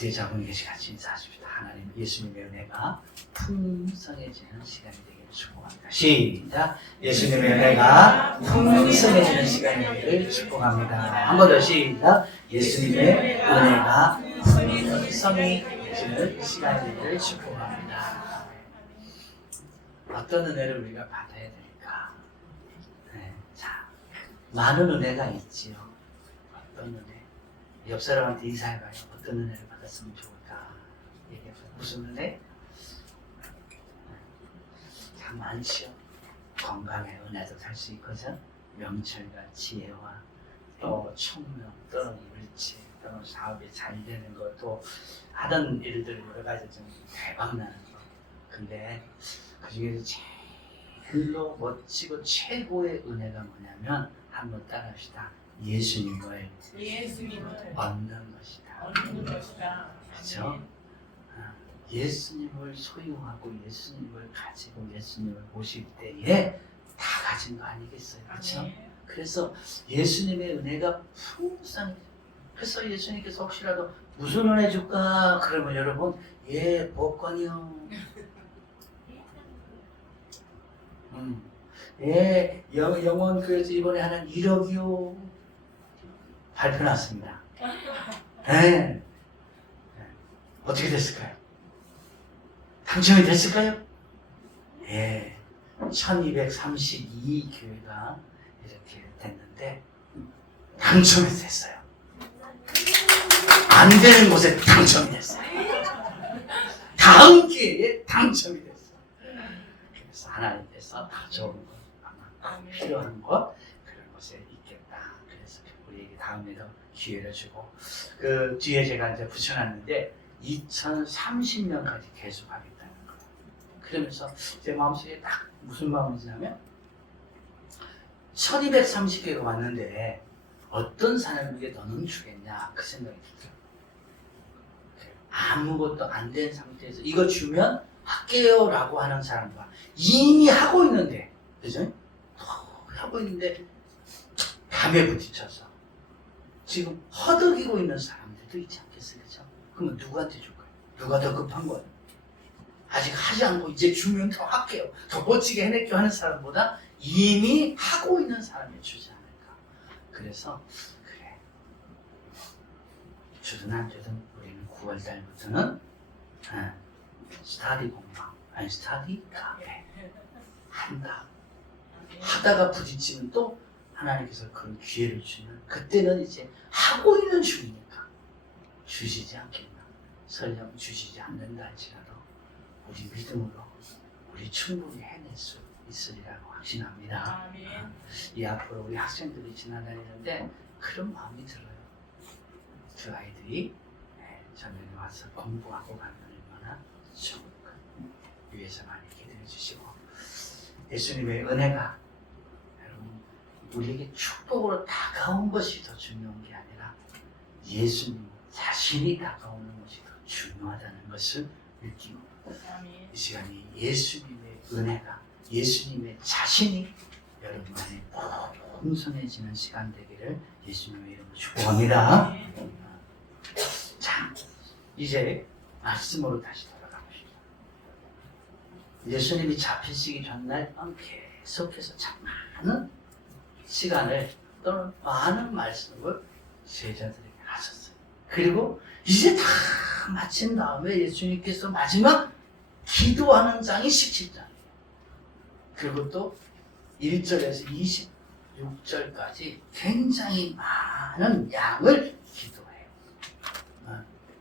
뒤에 자분이 계시 같이 인사하십시다. 하나님 예수님의 은혜가 풍성해지는 시간이 되기를 축복합니다. 시작. 예수님의 은혜가 풍성해지는 시간이 되기를 축복합니다. 한 번 더 시작. 예수님의 은혜가 풍성해지는 시간이 되기를 축복합니다. 어떤 은혜를 우리가 받아야 될까? 네, 자, 많은 은혜가 있지요. 어떤 은혜? 옆 사람한테 인사해봐요. 어떤 은혜를 받았으면 좋을까? 얘기해봐요. 무슨 은혜? 참 많지요. 건강의 은혜도 살 수 있거든. 명철과 지혜와 또 총명, 또는 물질, 또는 사업이 잘 되는 것, 또 하던 일들 여러 가지 좀 대박 나는 거. 근데 그 중에서 제일로 멋지고 최고의 은혜가 뭐냐면 한번 따라합시다. 예수님을 얻는 것이다. 그렇죠? 예수님을 소유하고 예수님을 가지고 예수님을 모실 때에 다 가진 거 아니겠어요? 그렇죠? 그래서 예수님의 은혜가 풍성해. 그래서 예수님께서 혹시라도 무슨 은혜 줄까? 그러면 여러분, 복권이요. 영원 그래서 이번에 하는 1억이요. 발표 났습니다. 네. 어떻게 됐을까요? 당첨이 됐을까요? 예. 1232 교회가 이렇게 됐는데 당첨이 됐어요. 안 되는 곳에 당첨이 됐어요. 다음 기회에 당첨이 됐어요. 그래서 하나님께서 다 좋은 것, 아마 필요한 것 그런 곳에 있겠다. 그래서 우리에게 다음에도 기회를 주고 그 뒤에 제가 이제 붙여놨는데 2030년까지 계속하겠다는 거예요. 그러면서 제 마음속에 딱 무슨 마음이 드냐면 1230개가 왔는데 어떤 사람에게 너는 주겠냐 그 생각이 들어요. 아무것도 안 된 상태에서 이거 주면 할게요 라고 하는 사람과 이미 하고 있는데, 그죠? 하고 있는데 밤에 부딪혀서 지금 허덕이고 있는 사람들도 있지 않겠어요? 그죠? 그러면 누구한테 줄까요? 누가 더 급한 거예요? 아직 하지 않고 이제 주면 더 할게요, 더 멋지게 해낼게요 하는 사람보다 이미 하고 있는 사람이 주지 않을까. 그래서 그래, 주든 안 주든 우리는 9월달부터는 스타디 공방, 아니 스타디 카페 한다. 하다가 부딪히면 또 하나님께서 그런 기회를 주면 그때는 이제 하고 있는 중이니까 주시지 않겠나. 설령 주시지 않는다 할지라도 우리 믿음으로 우리 충분히 해낼 수 있으리라고 확신합니다. 이 앞으로 우리 학생들이 지나다니는데 그런 마음이 들어요. 그 아이들이 저녁에 와서 공부하고 가면 얼마나 좋을까. 위에서 많이 기도해 주시고 예수님의 은혜가 여러분 우리에게 축복으로 다가온 것이 더 중요한 게 아니라 예수님 자신이 다가오는 것이 더 중요하다는 것을 느끼고 이 시간이 예수님의 은혜가 예수님의 자신이 여러분 안에 풍성해지는 시간 되기를 예수님의 이름으로 축복합니다. 자, 이제 말씀으로 다시 돌아가봅시다. 예수님이 잡히시기 전날 계속해서 참 많은 시간을 또는 많은 말씀을 제자들에게 하셨어요. 그리고 이제 다 마친 다음에 예수님께서 마지막 기도하는 장이 17장이에요. 그리고 또 1절에서 26절까지 굉장히 많은 양을 기도해요.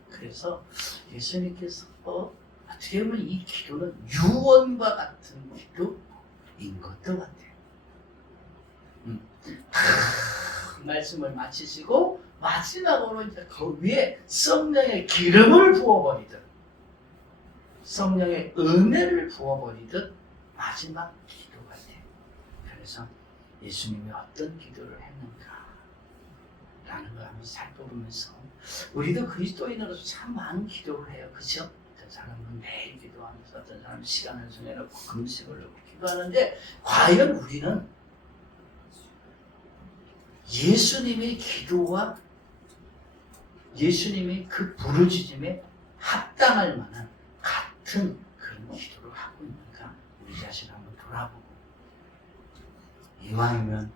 그래서 예수님께서 어떻게 보면 이 기도는 유언과 같은 기도인 것도 같아요. 말씀을 마치시고 마지막으로 이제 그 위에 성령의 기름을 부어버리듯 성령의 은혜를 부어버리듯 마지막 기도 같아요. 그래서 예수님이 어떤 기도를 했는가 라는 걸 한번 살펴보면서 우리도 그리스도인으로서 참 많은 기도를 해요. 그렇죠? 어떤 사람은 매일 기도하면서 어떤 사람은 시간을 정해놓고 금식을 놓고 기도하는데 과연 우리는 예수님의 기도와 예수님이 그 부르짖음에 합당할 만한 같은 그런 기도를 하고 있는가 우리 자신을 한번 돌아보고, 이왕이면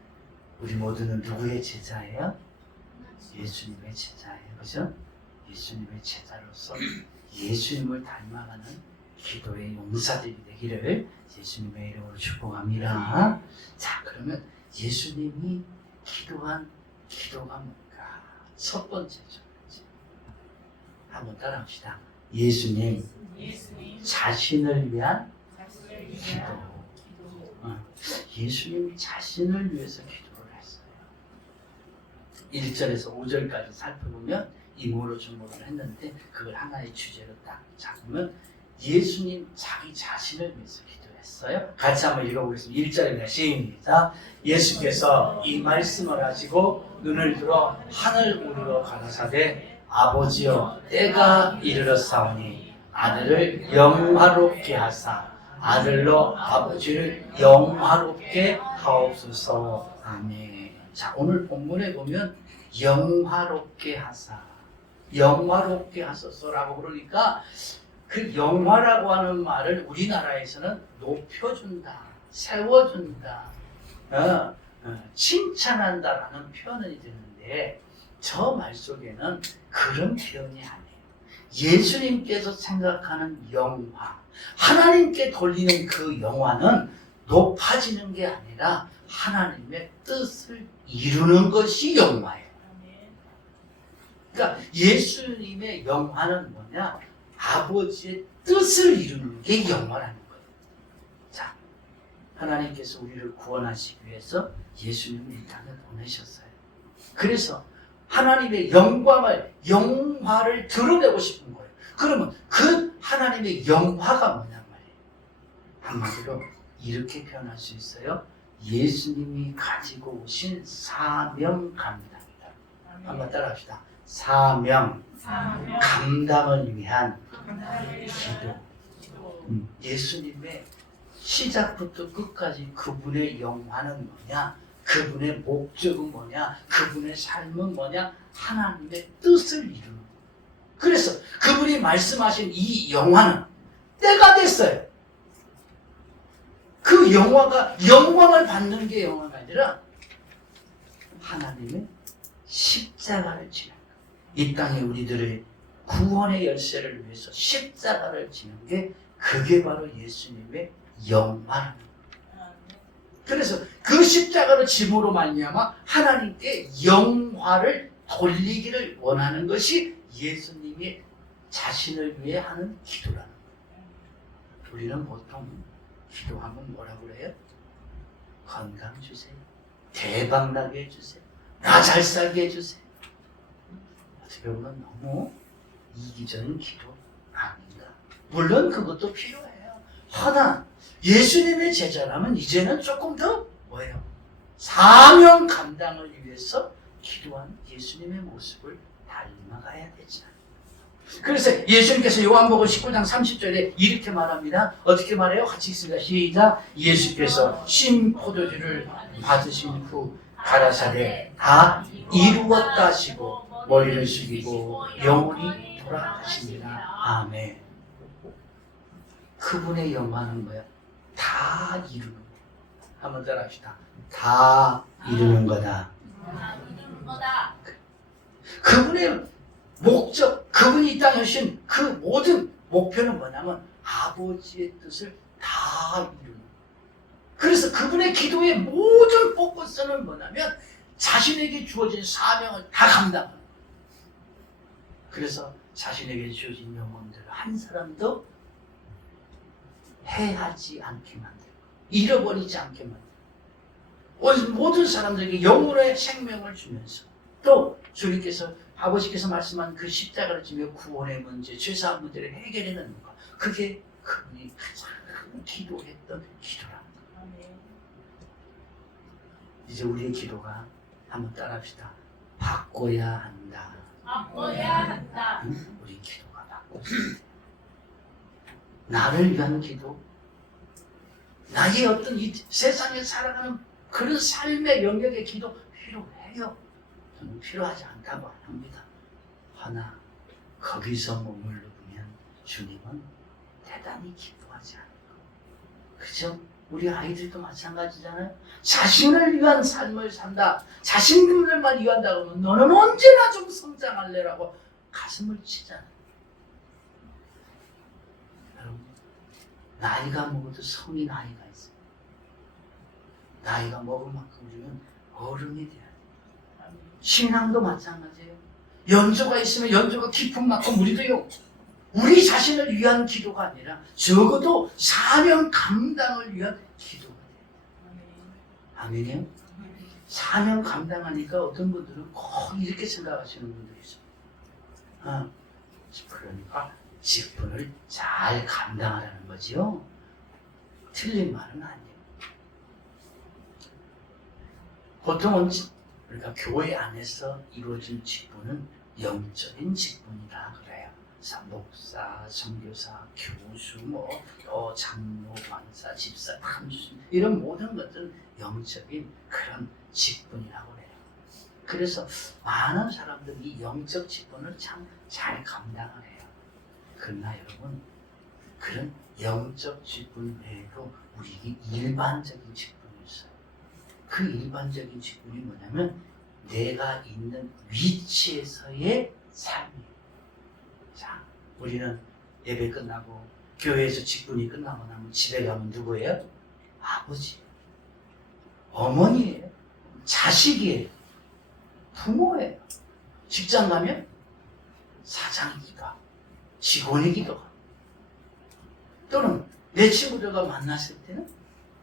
우리 모두는 누구의 제자예요? 예수님의 제자예요. 그죠? 예수님의 제자로서 예수님을 닮아가는 기도의 용사들이 되기를 예수님의 이름으로 축복합니다. 자, 그러면 예수님이 기도한 기도가 뭔가? 첫 번째죠. 한번 따라합시다. 예수님 자신을 위한 기도. 예수님이 자신을 위해서 기도를 했어요. 1절에서 5절까지 살펴보면 이모로 주모를 했는데 그걸 하나의 주제로 딱 잡으면 예수님 자기 자신을 위해서 기도했어요. 같이 한번 읽어보겠습니다. 1절입니다. 시작. 예수께서 이 말씀을 하시고 눈을 들어 하늘 우러러 가라사대 아버지여 때가 이르렀사오니 아들을 영화롭게 하사 아들로 아버지를 영화롭게 하옵소서. 아멘. 자, 오늘 본문에 보면 영화롭게 하사, 영화롭게 하소서라고 그러니까 그 영화라고 하는 말을 우리나라에서는 높여준다, 세워준다, 칭찬한다라는 표현이 되는데 저 말 속에는 그런 표현이 아니에요. 예수님께서 생각하는 영화, 하나님께 돌리는 그 영화는 높아지는 게 아니라 하나님의 뜻을 이루는 것이 영화예요. 그러니까 예수님의 영화는 뭐냐? 아버지의 뜻을 이루는 게 영화라는 거예요. 자, 하나님께서 우리를 구원하시기 위해서 예수님을 이 땅에 보내셨어요. 그래서 하나님의 영화를 드러내고 싶은 거예요. 그러면 그 하나님의 영화가 뭐냐 말이에요. 한마디로 이렇게 표현할 수 있어요. 예수님이 가지고 오신 사명 감당이다. 한번 따라합시다. 사명 감당을 위한 기도. 예수님의 시작부터 끝까지 그분의 영화는 뭐냐? 그분의 목적은 뭐냐? 그분의 삶은 뭐냐? 하나님의 뜻을 이루는 거예요. 그래서 그분이 말씀하신 이 영화는 때가 됐어요. 그 영화가 영광을 받는 게 영화가 아니라 하나님의 십자가를 지는 거예요. 이 땅에 우리들의 구원의 열쇠를 위해서 십자가를 지는 게 그게 바로 예수님의 영화라는 거예요. 그래서 그 십자가를 짐으로 말미암아 하나님께 영화를 돌리기를 원하는 것이 예수님이 자신을 위해 하는 기도라는 거예요. 우리는 보통 기도하면 뭐라고 그래요? 건강 주세요. 대박 나게 해주세요. 나 잘 살게 해주세요. 어떻게 보면 너무 이기적인 기도 아닌가. 물론 그것도 필요해요. 허나 예수님의 제자라면 이제는 조금 더 뭐예요? 사명 감당을 위해서 기도한 예수님의 모습을 닮아가야 되지 않아요. 그래서 예수님께서 요한복음 19장 30절에 이렇게 말합니다. 어떻게 말해요? 같이 읽습니다. 시작. 예수께서 신 포도주를 받으신 후 가라사대 다 이루었다 하시고 머리를 숙이고 영원히 돌아가십니다. 아멘. 그분의 영광은 뭐야? 다 이루는 거예요. 한번 따라합시다. 다 이루는 거다. 그분의 목적, 그분이 이 땅에 오신 그 모든 목표는 뭐냐면 아버지의 뜻을 다 이루는 거예요. 그래서 그분의 기도의 모든 포커스는 뭐냐면 자신에게 주어진 사명을 다 감당하는 거예요. 그래서 자신에게 주어진 영혼들을 한 사람도 해하지 않게 만들고 잃어버리지 않게 만들고 모든 사람들에게 영혼의 생명을 주면서 또 주님께서 아버지께서 말씀한 그 십자가를 지며 구원의 문제, 죄사한 문제를 해결해내는 것, 그게 그분이 가장 기도했던 기도라는 거예요. 이제 우리의 기도가 한번 따라합시다. 바꿔야 한다. 바꿔야 한다. 우리 기도가 바꿔야 한다. 나를 위한 기도, 나의 어떤 이 세상에 살아가는 그런 삶의 영역의 기도 필요해요. 저는 필요하지 않다고 합니다. 허나 거기서 몸을 누르면 주님은 대단히 기뻐하지 않고, 그죠? 우리 아이들도 마찬가지잖아요. 자신을 위한 삶을 산다, 자신들만 위한다고 하면 너는 언제나 좀 성장할래라고 가슴을 치잖아요. 여러분, 나이가 먹어도 성이 나이가 있어요. 나이가 먹은 만큼 우리는 어른이 돼야 돼요. 신앙도 마찬가지예요. 연조가 있으면 연조가 깊은 만큼 우리도요, 우리 자신을 위한 기도가 아니라 적어도 사명 감당을 위한 기도가 돼요. 아멘이요? 사명 감당하니까 어떤 분들은 꼭 이렇게 생각하시는 분들이 있어요. 그러니까 직분을 잘 감당하라는 거지요. 틀린 말은 아니에요. 보통은 그러니까 교회 안에서 이루어진 직분은 영적인 직분이라 그래요. 목사, 선교사, 교수, 또 장로, 강사, 집사, 감수, 이런 모든 것들은 영적인 그런 직분이라고 해요. 그래서 많은 사람들이 영적 직분을 참 잘 감당을 해요. 그러나 여러분, 그런 영적 직분 외에도 우리에게 일반적인 직분이 있어요. 그 일반적인 직분이 뭐냐면 내가 있는 위치에서의 삶이에요. 자, 우리는 예배 끝나고 교회에서 직분이 끝나고 나면 집에 가면 누구예요? 아버지예요. 어머니예요. 자식이에요. 부모예요. 직장 가면 사장이기도 하고 직원이기도 하고, 또는 내 친구들과 만났을 때는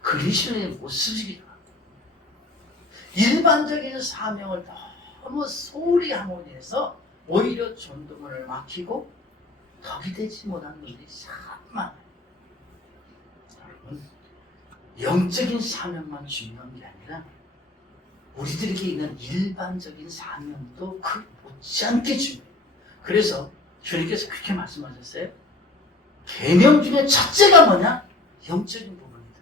그리스도의 모습이기도 하고, 일반적인 사명을 너무 소홀히 함으로 인해서 오히려 전도문을 막히고 덕이 되지 못한 분들이 참 많아요. 여러분, 영적인 사명만 중요한 게 아니라 우리들에게 있는 일반적인 사명도 그 못지않게 중요해요. 그래서 주님께서 그렇게 말씀하셨어요. 계명 중에 첫째가 뭐냐? 영적인 부분이다.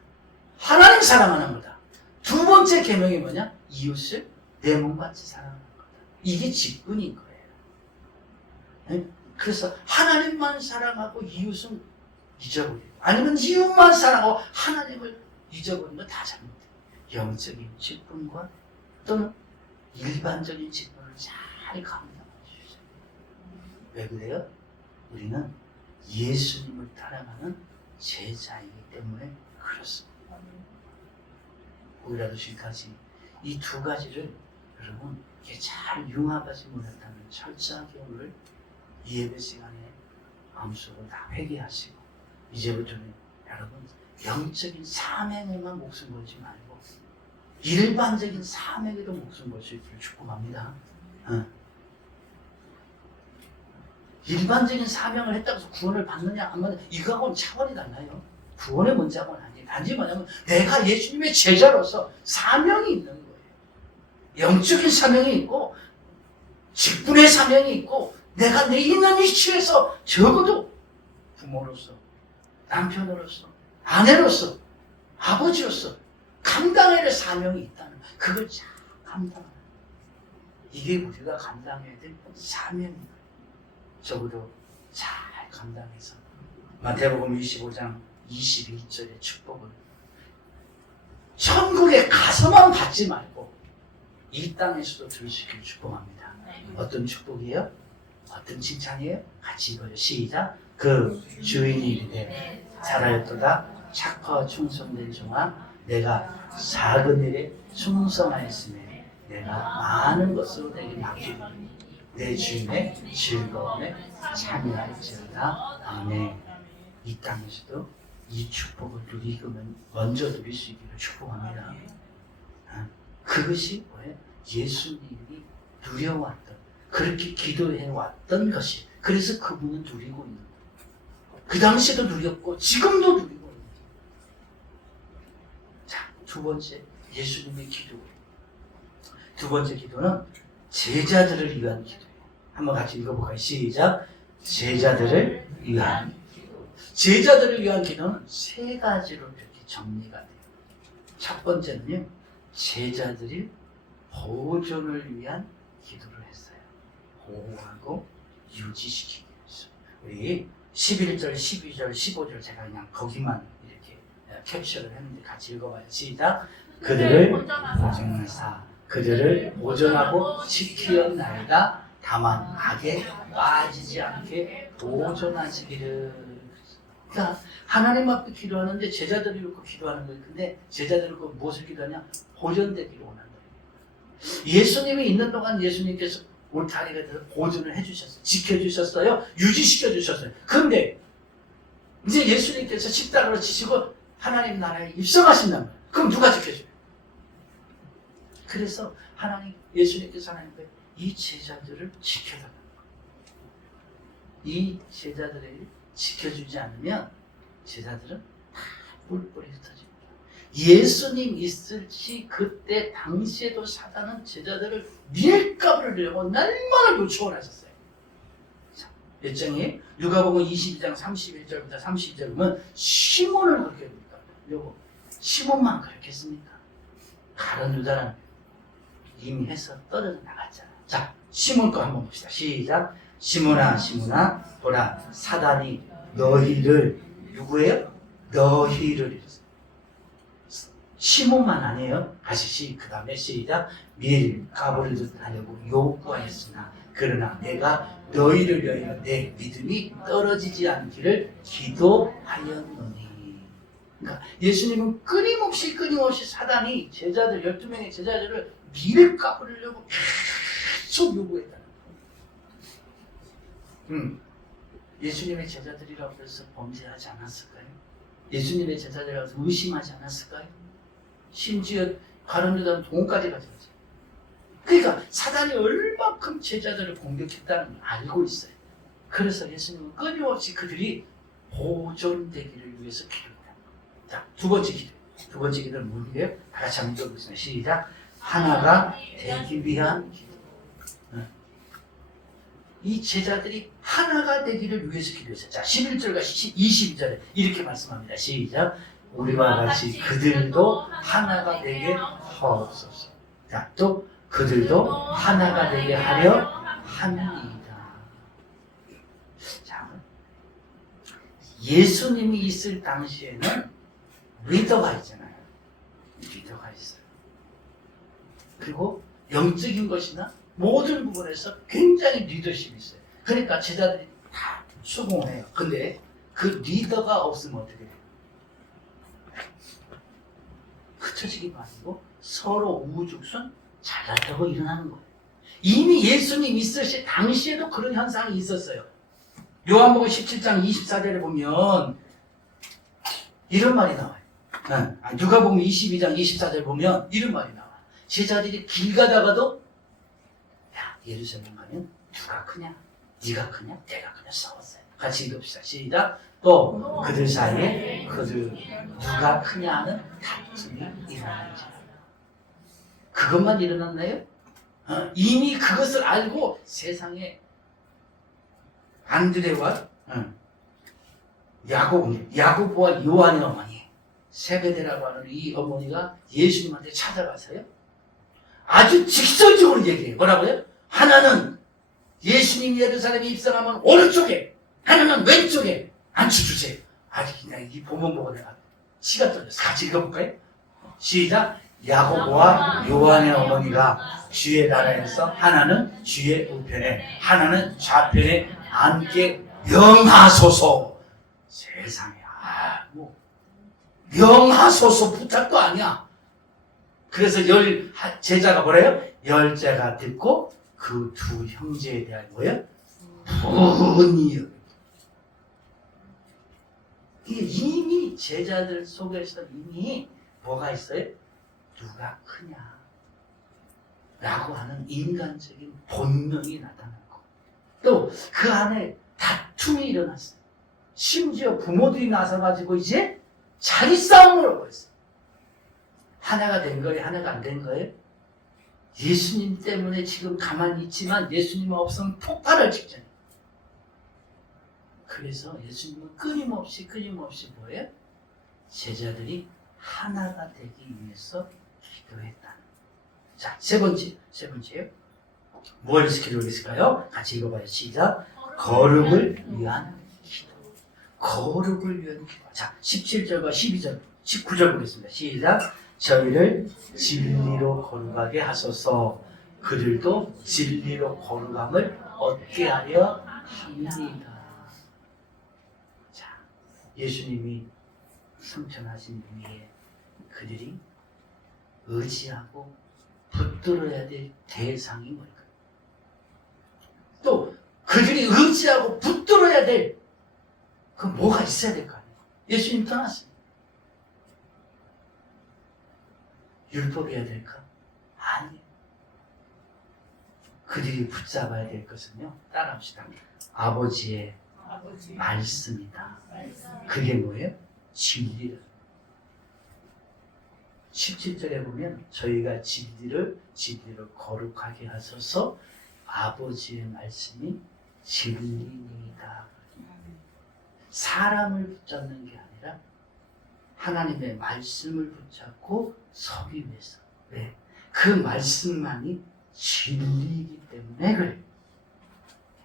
하나님 사랑하는 거다. 두 번째 계명이 뭐냐? 이웃을 내 몸같이 사랑하는 거다. 이게 직분인 거예요. 네? 그래서 하나님만 사랑하고 이웃은 잊어버리고, 아니면 이웃만 사랑하고 하나님을 잊어버리는 건 다 잘못돼요. 영적인 직분과 또는 일반적인 직분을 잘 감당해 주세요. 왜 그래요? 우리는 예수님을 따라가는 제자이기 때문에 그렇습니다. 오히려 지금까지 이 두 가지를 여러분 잘 융합하지 못했다면 철저하게 오늘 이 예배 시간에 마음속으로 다 회개하시고, 이제부터는 여러분 영적인 사명에만 목숨 걸지 말고 일반적인 사명에도 목숨 걸 수 있기를 축복합니다. 일반적인 사명을 했다고 해서 구원을 받느냐 안 받느냐, 이거하고는 차원이 달라요. 구원의 문제하고는 아니에요. 단지 뭐냐면 내가 예수님의 제자로서 사명이 있는 거예요. 영적인 사명이 있고 직분의 사명이 있고, 내가 내 있는 위치에서 적어도 부모로서, 남편으로서, 아내로서, 아버지로서 감당해야 될 사명이 있다는, 그걸 잘 감당하는, 이게 우리가 감당해야 될 사명입니다. 적어도 잘 감당해서 마태복음 25장 22절의 축복을 천국에 가서만 받지 말고 이 땅에서도 들을 수 있기를 축복합니다. 어떤 축복이에요? 어떤 칭찬이에요? 같이 읽어요. 시작. 그 주인이 이르되 잘하였도다 착하고 충성된 종아, 내가 작은 일에 충성하였으니 내가 많은 것으로 내게 맡기니 내 주인의 즐거움에 참여할지어다. 아멘. 이 땅에서도 이 축복을 누리면 먼저 누릴 수 있기를 축복합니다. 그것이 뭐예요? 예수님이 누려왔던, 그렇게 기도해왔던 것이, 그래서 그분은 누리고 있는 거예요. 그 당시에도 누렸고 지금도 누리고 있는 거예요. 자, 두 번째, 예수님의 기도. 두 번째 기도는 제자들을 위한 기도예요. 한번 같이 읽어볼까요? 시작. 제자들을 위한 기도. 제자들을 위한 기도는 세 가지로 이렇게 정리가 돼요. 첫 번째는요, 제자들이 보존을 위한 기도를 했어요. 보호하고 유지시키기 위해서. 우리 11절, 12절, 15절 제가 그냥 거기만 이렇게 캡처를 했는데 같이 읽어봐요. 시작. 그들을 보존하사 그들을 보존하고 지키었나이다. 다만 악에 빠지지 않게 보존하시기를. 그러니까 하나님 앞에 기도하는데 제자들이 이렇게 기도하는 거예요. 근데 제자들이 무엇을 기도하냐? 보존되기를 원한다. 예수님이 있는 동안 예수님께서 울타리가 돼서 보존을 해주셨어요. 지켜주셨어요. 유지시켜 주셨어요. 근데 이제 예수님께서 십자가로 지시고 하나님 나라에 입성하신단 말이에요. 그럼 누가 지켜줘요? 그래서 예수님께서 하나님께 이 제자들을 지켜달라는 거예요. 이 제자들을 지켜주지 않으면 제자들은 다 뿔뿔이 흩어집니다. 예수님 있을 시 그때 당시에도 사단은 제자들을 밀가부를 내려고 날마다 요청을 하셨어요. 몇 장이에요? 누가복음 22장 31절부터 32절 보면 시몬을 그렇게 합니까? 요거 시몬만 그렇겠습니까? 다른 유다는 이미 해서 떨어져 나갔잖아요. 자, 시몬 거 한번 봅시다. 시작. 시몬아 시몬아 보라 사단이 너희를 누구예요? 너희를 이랬어요. 시몬만 아니에요. 다시 그 다음에 시작. 밀가부를 하려고 요구하였으나 그러나 내가 너희를 위하여 내 믿음이 떨어지지 않기를 기도하였노니. 그러니까 예수님은 끊임없이 사단이 제자들 12명의 제자들을 밀가부르려고 계속 요구했다는 거예요. 예수님의 제자들이라고 해서 범죄하지 않았을까요? 예수님의 제자들이라고 해서 의심하지 않았을까요? 심지어 가룟 유다는 동까지 가져갔어요. 그러니까 사단이 얼마큼 제자들을 공격했다는 걸 알고 있어요. 그래서 예수님은 끊임없이 그들이 보존되기를 위해서 기도합니다. 자, 두 번째 기도는 뭐예요? 다 같이 한번 읽어보겠습니다. 시작. 하나가 되기 위한 기도. 이 제자들이 하나가 되기를 위해서 기도했어요. 자, 11절과 22절에 이렇게 말씀합니다. 시작. 우리와 같이 그들도 하나가 되게 하옵소서. 자, 또 그들도 하나가 되게 하려 합니다. 자, 예수님이 있을 당시에는 리더가 있잖아요. 리더가 있어요. 그리고 영적인 것이나 모든 부분에서 굉장히 리더십이 있어요. 그러니까 제자들이 다 수긍을 해요. 근데 그 리더가 없으면 어떻게 돼요? 흩어지기도 아니고 서로 우후죽순 잘났다고 일어나는 거예요. 이미 예수님 있으실 당시에도 그런 현상이 있었어요. 요한복음 17장 24절에 보면 이런 말이 나와요. 누가복음 22장 24절 보면 이런 말이 나와요. 제자들이 길 가다가도 야, 예루살렘 가면 누가 크냐? 네가 크냐? 내가 크냐? 싸웠어요. 같이 읽읍시다. 시작. 또 그들 사이에 그들 누가 크냐 하는 다툼이 일어나는지. 그것만 일어났나요? 이미 그것을 알고 세상에 안드레와 야고보와 요한의 어머니 세베대라고 하는 이 어머니가 예수님한테 찾아가서요. 아주 직설적으로 얘기해요. 뭐라고요? 하나는 예수님 예루살렘에 입성하면 오른쪽에, 하나는 왼쪽에 앉혀주세요. 아직 그냥 이 본문 보고 내가 시간 떨려서 같이 읽어볼까요? 시작. 야고보와 요한의 어머니가 주의 나라에서 하나는 주의 우편에 하나는 좌편에 앉게 명하소서. 세상에 명하소서 부탁도 아니야. 그래서 제자가 뭐래요? 열자가 듣고 그 두 형제에 대한 뭐예요? 분이요. 이미 제자들 속에서 이미 뭐가 있어요? 누가 크냐 라고 하는 인간적인 본능이 나타나고 또 그 안에 다툼이 일어났어요. 심지어 부모들이 나서가지고 이제 자기 싸움을 하고 있어요. 하나가 된 거예요? 하나가 안 된 거예요? 예수님 때문에 지금 가만히 있지만 예수님 없으면 폭발할 직전이에요. 그래서 예수님은 끊임없이 뭐예요? 제자들이 하나가 되기 위해서 기도했다. 자, 세 번째요. 뭘 기도했을까요? 같이 읽어봐요. 시작. 거룩을 위한 기도. 거룩을 위한 기도. 자, 17절과 12절, 19절 보겠습니다. 시작. 저희를 진리로 거룩하게 하소서. 그들도 진리로 거룩함을 얻게 하려 합니다. 자, 예수님이 성천하신 위에 그들이 의지하고 붙들어야 될 대상이 뭘까요? 또 그들이 의지하고 붙들어야 될 그 뭐가 있어야 될 거 아니에요? 예수님 떠났어요. 율법이어야 될까? 아니에요. 그들이 붙잡아야 될 것은요, 따라합시다. 아버지의 말씀이다. 그게 뭐예요? 진리를. 17절에 보면 저희가 진리로 거룩하게 하소서. 아버지의 말씀이 진리니이다. 사람을 붙잡는 게 아니라 하나님의 말씀을 붙잡고 서기 위해서. 왜? 그 말씀만이 진리이기 때문에 그래요.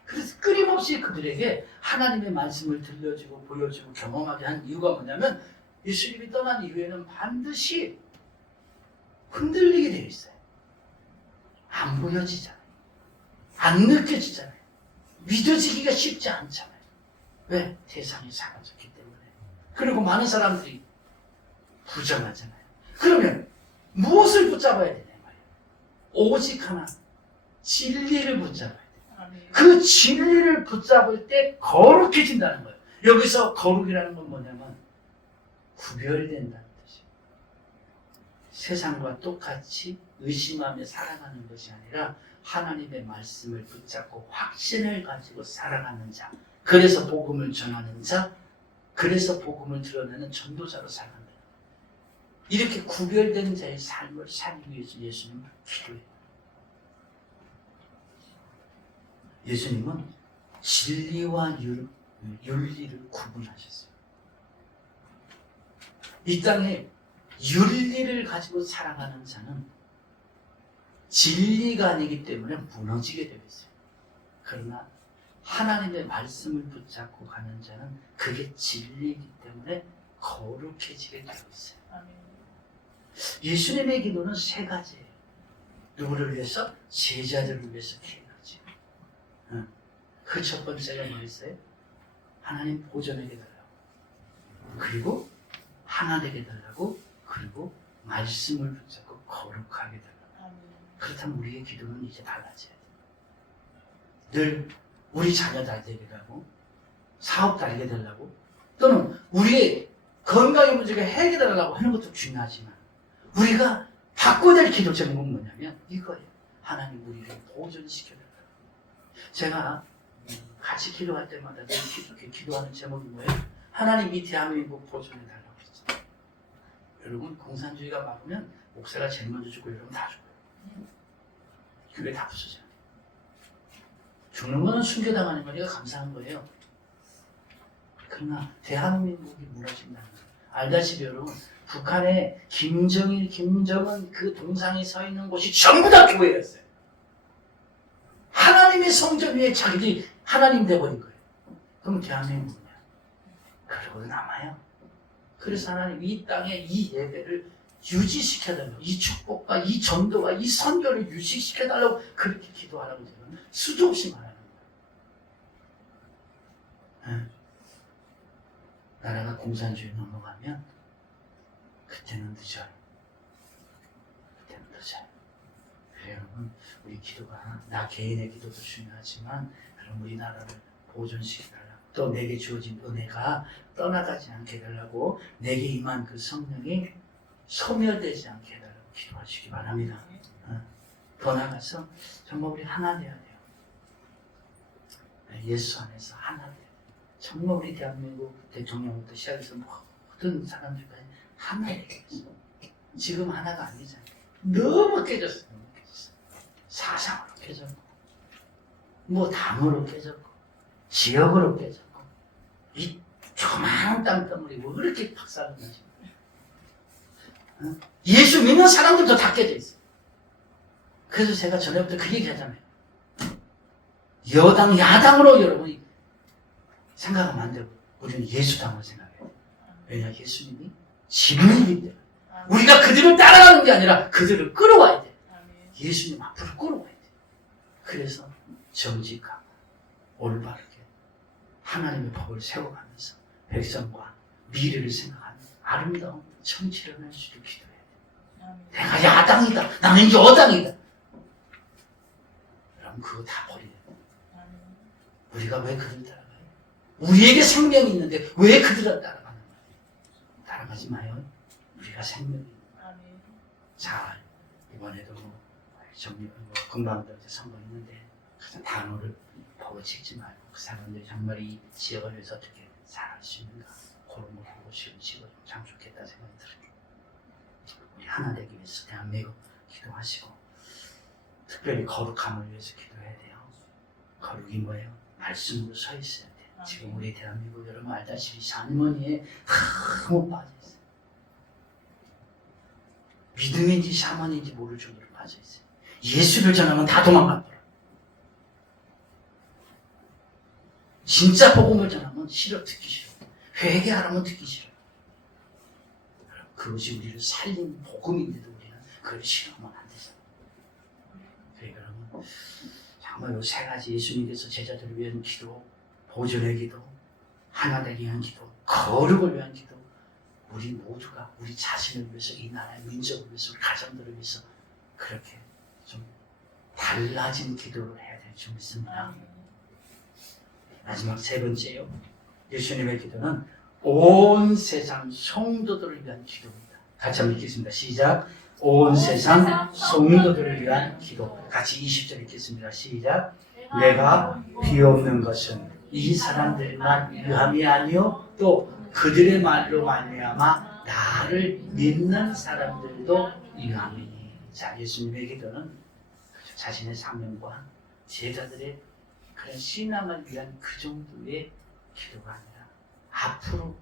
그래서 끊임없이 그들에게 하나님의 말씀을 들려주고 보여주고 경험하게 한 이유가 뭐냐면 예수님이 떠난 이후에는 반드시 흔들리게 되어 있어요. 안 보여지잖아요. 안 느껴지잖아요. 믿어지기가 쉽지 않잖아요. 왜? 대상이 사라졌기 때문에. 그리고 많은 사람들이 부정하잖아요. 그러면 무엇을 붙잡아야 되냐 말이에요. 오직 하나, 진리를 붙잡아야 돼요. 그 진리를 붙잡을 때 거룩해진다는 거예요. 여기서 거룩이라는 건 뭐냐면 구별된다는 뜻이에요. 세상과 똑같이 의심하며 살아가는 것이 아니라 하나님의 말씀을 붙잡고 확신을 가지고 살아가는 자, 그래서 복음을 전하는 자, 그래서 복음을 드러내는 전도자로 살아간다. 이렇게 구별된 자의 삶을 살기 위해서 예수님은 기도해요. 예수님은 진리와 윤리를 구분하셨어요. 이 땅에 윤리를 가지고 살아가는 자는 진리가 아니기 때문에 무너지게 되어 있어요. 그러나 하나님의 말씀을 붙잡고 가는 자는 그게 진리이기 때문에 거룩해지게 되어 있어요. 예수님의 기도는 세 가지예요. 누구를 위해서? 제자들을 위해서 기도하지. 그 첫 번째가 뭐였어요? 하나님 보존하게 달라고. 그리고 하나 되게 달라고. 그리고 말씀을 붙잡고 거룩하게 달라고. 그렇다면 우리의 기도는 이제 달라져야 돼요. 늘 우리 자녀 잘 되게 하고 사업 잘 되게 되려고 또는 우리의 건강의 문제가 해결되려고 하는 것도 중요하지만 우리가 바꿔야 될 기도 제목은 뭐냐면 이거예요. 하나님 우리를 보존시켜달라고. 제가 같이 기도할 때마다 늘 기도하는 제목이 뭐예요? 하나님 이 대한민국 보존해달라고 했잖아요. 여러분 공산주의가 막으면 목사가 제일 먼저 죽고 여러분 다 죽어요. 교회 다 부서져요. 죽는 거는 순교당하는 거니까 감사한 거예요. 그러나 대한민국이 무너진다는 거예요. 알다시피 여러분 북한에 김정일, 김정은 그 동상이 서 있는 곳이 전부 다 교회였어요. 하나님의 성전 위에 자기들이 하나님 돼버린 거예요. 그럼 대한민국이냐? 그러고 남아요. 그래서 하나님 이 땅에 이 예배를 유지시켜달라고, 이 축복과 이 전도와 이 선교를 유지시켜달라고 그렇게 기도하라고 저는 수도 없이 말하는 거예요. 나라가 공산주의 넘어가면 그때는 늦어요. 그때는 늦어요. 여러분 우리 기도가 나 개인의 기도도 중요하지만 그럼 우리나라를 보존시켜달라고 또 내게 주어진 은혜가 떠나가지 않게 해달라고 내게 임한 그 성령이 소멸되지 않게 해달라고 기도하시기 바랍니다. 더 나아가서 정말 우리 하나 돼야 돼요. 예수 안에서 하나 돼요. 정말 우리 대한민국 대통령부터 시작해서 모든 사람들까지 하나 되겠어요. 지금 하나가 아니잖아요. 너무 깨졌어요. 사상으로 깨졌고 뭐 당으로 깨졌고 지역으로 깨졌고 이 조그마한 땅덩어리 왜 그렇게 박살을 나지? 예수 믿는 사람들도 다 깨져 있어요. 그래서 제가 전에부터 그 얘기 하잖아요. 여당 야당으로 여러분이 생각하면 안 되고 우리는 예수당을 생각해야 돼. 왜냐 예수님이 지문이기 때문에 우리가 그들을 따라가는 게 아니라 그들을 끌어와야 돼. 예수님 앞으로 끌어와야 돼. 그래서 정직하고 올바르게 하나님의 법을 세워가면서 백성과 미래를 생각하는 아름다운 정치를 할 수 있도록 기도해야 돼. 내가 야당이다. 나는 여당이다. 그럼 그거 다 버려야 돼. 우리가 왜 그들을 따라가요? 우리에게 생명이 있는데 왜 그들을 따라가는 거예요? 따라가지 마요. 우리가 생명이 있는 거예요. 자, 이번에도 금방도 선거 있는데 가장 단어를 보고 찍지 말고 그 사람들이 정말 이 지역을 위해서 어떻게 살아갈 수 있는가 그런 걸 보고 지어주면 참 좋겠다 생각이 들어요. 우리 하나 되기 위해서 대한민국 기도하시고 특별히 거룩함을 위해서 기도해야 돼요. 거룩이 뭐예요? 말씀으로 서 있어야 돼요. 지금 우리 대한민국 여러분 알다시피 샤머니에 너무 빠져있어요. 믿음인지 샤머니인지 모를 정도로 빠져있어요. 예수를 전하면 다 도망가더라. 진짜 복음을 전하면 싫어, 듣기 싫어. 회개하라면 듣기 싫어. 그것이 우리를 살린 복음인데도 우리는 그걸 싫어하면 안 되잖아. 그러면 정말 이 세 가지 예수님께서 제자들을 위한 기도, 보존의 기도, 하나 되기 위한 기도, 거룩을 위한 기도, 우리 모두가 우리 자신을 위해서 이 나라의 민족을 위해서 우리 가정들을 위해서 그렇게 좀 달라진 기도를 해야 될 줄 믿습니다. 마지막 세 번째요. 예수님의 기도는 온 세상 성도들을 위한 기도입니다. 같이 한번 읽겠습니다. 시작. 온 세상 성도들을 위한 기도. 같이 20절 읽겠습니다. 시작. 내가 비옵는 것은 이 사람들만 위함이 아니요 또 그들의 말로 말미암아 나를 믿는 사람들도 위함이니. 자, 예수님의 기도는 자신의 사명과 제자들의 그런 신앙을 위한 그 정도의 기도가 아니라 앞으로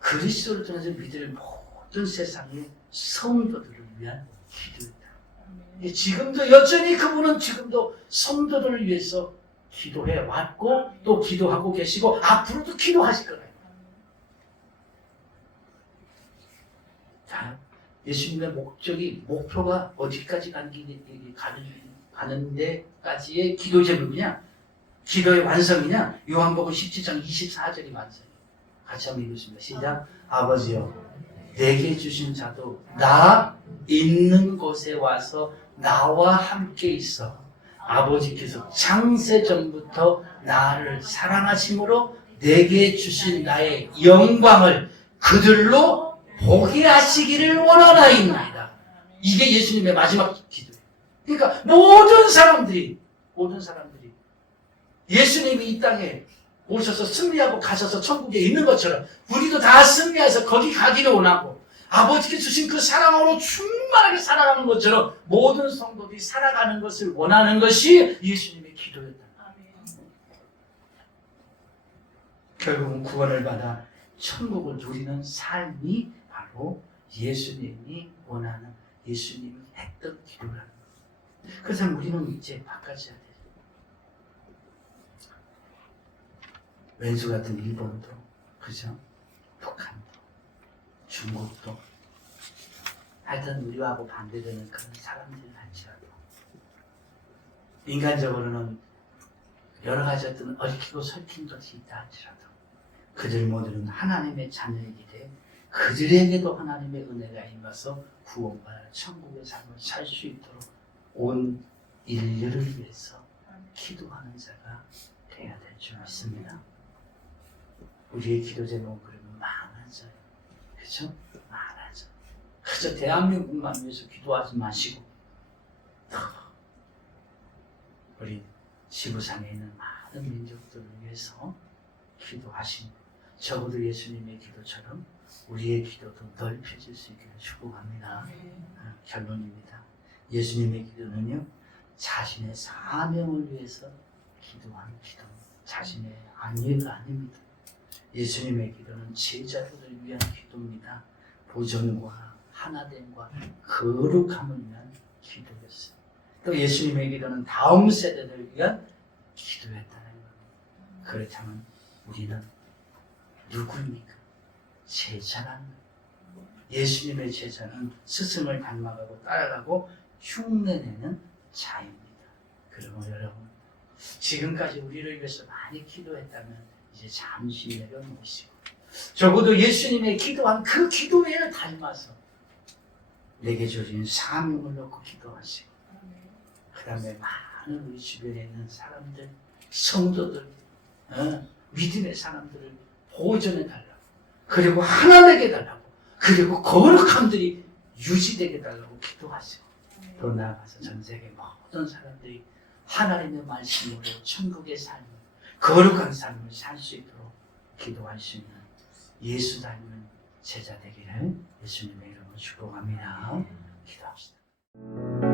그리스도를 통해서 믿을 모든 세상의 성도들을 위한 기도입니다. 지금도 여전히 그분은 지금도 성도들을 위해서 기도해 왔고 또 기도하고 계시고 앞으로도 기도하실 거예요. 자, 예수님의 목표가 어디까지 가는 데까지의 기도 제목이냐? 기도의 완성이냐? 요한복음 17장 24절이 완성이에요. 같이 한번 읽겠습니다. 시작. 아버지여, 내게 주신 자도 나 있는 곳에 와서 나와 함께 있어 아버지께서 창세 전부터 나를 사랑하심으로 내게 주신 나의 영광을 그들로 보게 하시기를 원하나이다. 이게 예수님의 마지막 기도예요. 그러니까 모든 사람들이 예수님이 이 땅에 오셔서 승리하고 가셔서 천국에 있는 것처럼 우리도 다 승리해서 거기 가기를 원하고 아버지께 주신 그 사랑으로 충만하게 살아가는 것처럼 모든 성도들이 살아가는 것을 원하는 것이 예수님의 기도였다. 결국은 구원을 받아 천국을 누리는 삶이 바로 예수님이 원하는 예수님이 했던 기도라는 거예요. 그래서 우리는 이제 바꿔줘야 돼요. 왼수 같은 일본도, 그죠? 북한도, 중국도, 하여튼 우리하고 반대되는 그런 사람들 할지라도 인간적으로는 여러 가지 어떤 얽히고 설킨 것이 있다 할지라도 그들 모두는 하나님의 자녀이기 때문에 그들에게도 하나님의 은혜가 임해서 구원받아 천국의 삶을 살 수 있도록 온 인류를 위해서 기도하는 자가 되어야 될 줄 믿습니다. 우리의 기도 제목은 그러면 많아져요. 그렇죠? 많아져. 그저 대한민국만 위해서 기도하지 마시고 우리 지구상에 있는 많은 민족들을 위해서 기도하시고 적어도 예수님의 기도처럼 우리의 기도도 넓혀질 수 있기를 축복합니다. 결론입니다. 예수님의 기도는요, 자신의 사명을 위해서 기도하는 기도, 자신의 안위가 아닙니다. 예수님의 기도는 제자들을 위한 기도입니다. 보존과 하나됨과 거룩함을 위한 기도였어요. 또 예수님의 기도는 다음 세대를 위한 기도였다는 겁니다. 그렇다면 우리는 누구입니까? 제자란 예수님의 제자는 스승을 닮아가고 따라가고 흉내내는 자입니다. 그러면 여러분, 지금까지 우리를 위해서 많이 기도했다면 이제 잠시 내려놓으시고 적어도 예수님의 기도한 그 기도회를 닮아서 내게 주신 사명을 놓고 기도하시고 그 다음에 많은 우리 주변에 있는 사람들, 성도들, 믿음의 사람들을 보존해 달라고, 그리고 하나 되게 달라고, 그리고 거룩함들이 유지되게 달라고 기도하시고 또 나아가서 전 세계 모든 사람들이 하나님의 말씀으로 천국의 삶을, 거룩한 삶을 살 수 있도록 기도할 수 있는 예수 닮은 제자 되기를 예수님의 이름으로 축복합니다. 기도합시다.